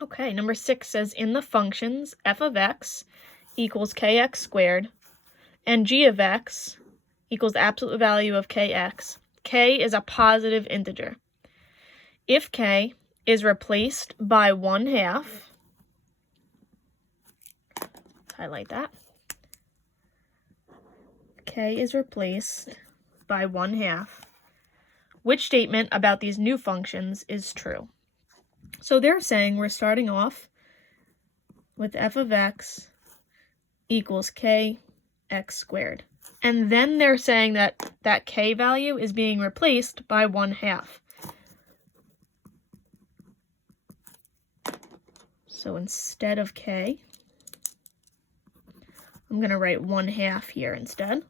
Okay, number 6 says in the functions f of x equals kx squared and g of x equals the absolute value of kx, k is a positive integer. If k is replaced by 1/2, highlight that, k is replaced by 1/2, which statement about these new functions is true? So they're saying we're starting off with f of x equals kx squared. And then they're saying that that k value is being replaced by 1/2. So instead of k, I'm going to write 1/2 here instead.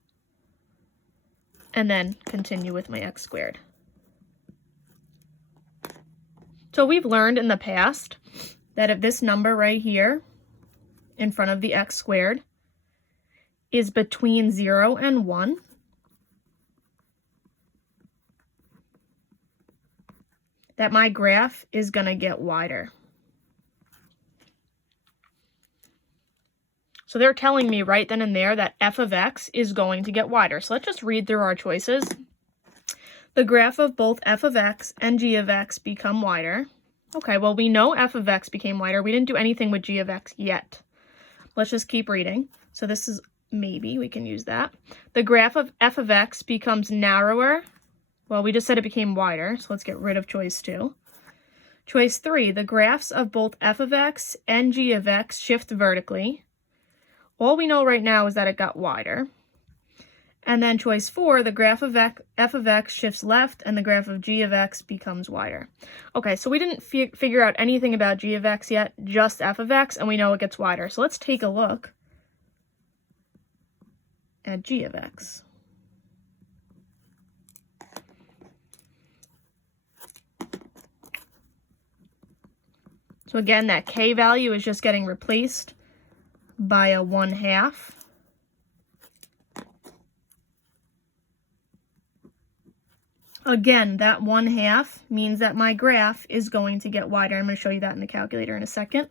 And then continue with my x squared. So we've learned in the past that if this number right here in front of the x squared is between 0 and 1, that my graph is going to get wider. So they're telling me right then and there that f of x is going to get wider. So let's just read through our choices. The graph of both f of x and g of x become wider. Okay, well, we know f of x became wider. We didn't do anything with g of x yet. Let's just keep reading. So this is maybe, we can use that. The graph of f of x becomes narrower. Well, we just said it became wider, so let's get rid of choice 2. Choice 3, the graphs of both f of x and g of x shift vertically. All we know right now is that it got wider. And then choice 4, the graph of f of x shifts left and the graph of g of x becomes wider. Okay, so we didn't figure out anything about g of x yet, just f of x, and we know it gets wider. So let's take a look at g of x. So again, that k value is just getting replaced by a 1/2. Again, that 1/2 means that my graph is going to get wider. I'm going to show you that in the calculator in a second.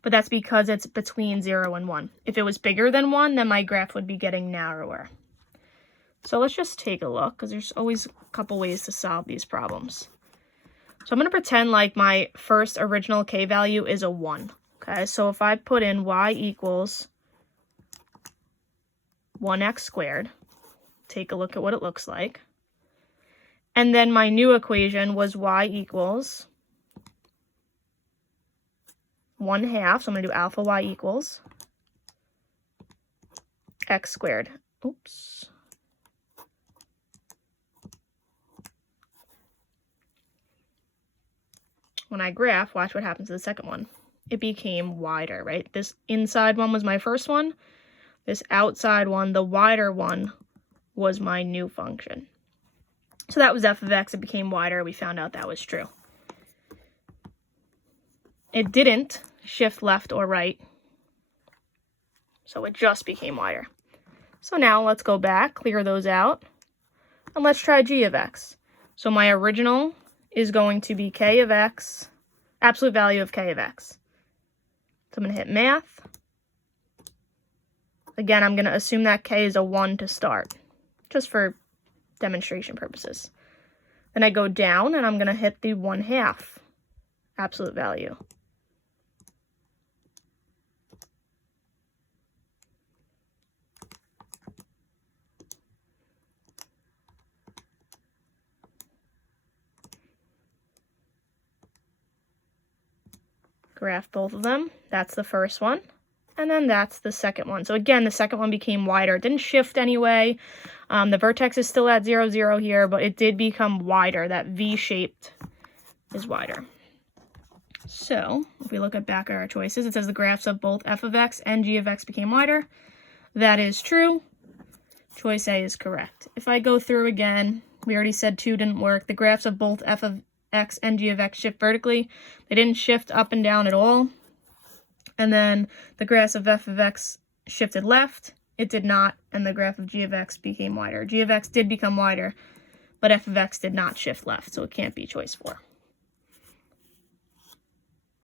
But that's because it's between 0 and 1. If it was bigger than 1, then my graph would be getting narrower. So let's just take a look, because there's always a couple ways to solve these problems. So I'm going to pretend like my first original k value is a 1. Okay, so if I put in y equals 1x squared, take a look at what it looks like. And then my new equation was y equals 1/2, so I'm going to do alpha y equals x squared. Oops. When I graph, watch what happens to the second one. It became wider, right? This inside one was my first one. This outside one, the wider one, was my new function. So that was f of x. It became wider. We found out that was true. It didn't shift left or right, so it just became wider. So now let's go back, clear those out, and let's try g of x. So my original is going to be k of x, absolute value of k of x. So I'm going to hit math. Again, I'm going to assume that k is a 1 to start, just for demonstration purposes. Then I go down, and I'm going to hit the 1/2 absolute value. Graph both of them. That's the first one. And then that's the second one. So again, the second one became wider. It didn't shift anyway. The vertex is still at 0, 0 here, but it did become wider. That V-shaped is wider. So if we look back at our choices, it says the graphs of both f of x and g of x became wider. That is true. Choice A is correct. If I go through again, we already said 2 didn't work. The graphs of both f of x and g of x shift vertically. They didn't shift up and down at all. And then the graphs of f of x shifted left. It did not. And the graph of g of x became wider. G of x did become wider, but f of x did not shift left, so it can't be choice 4.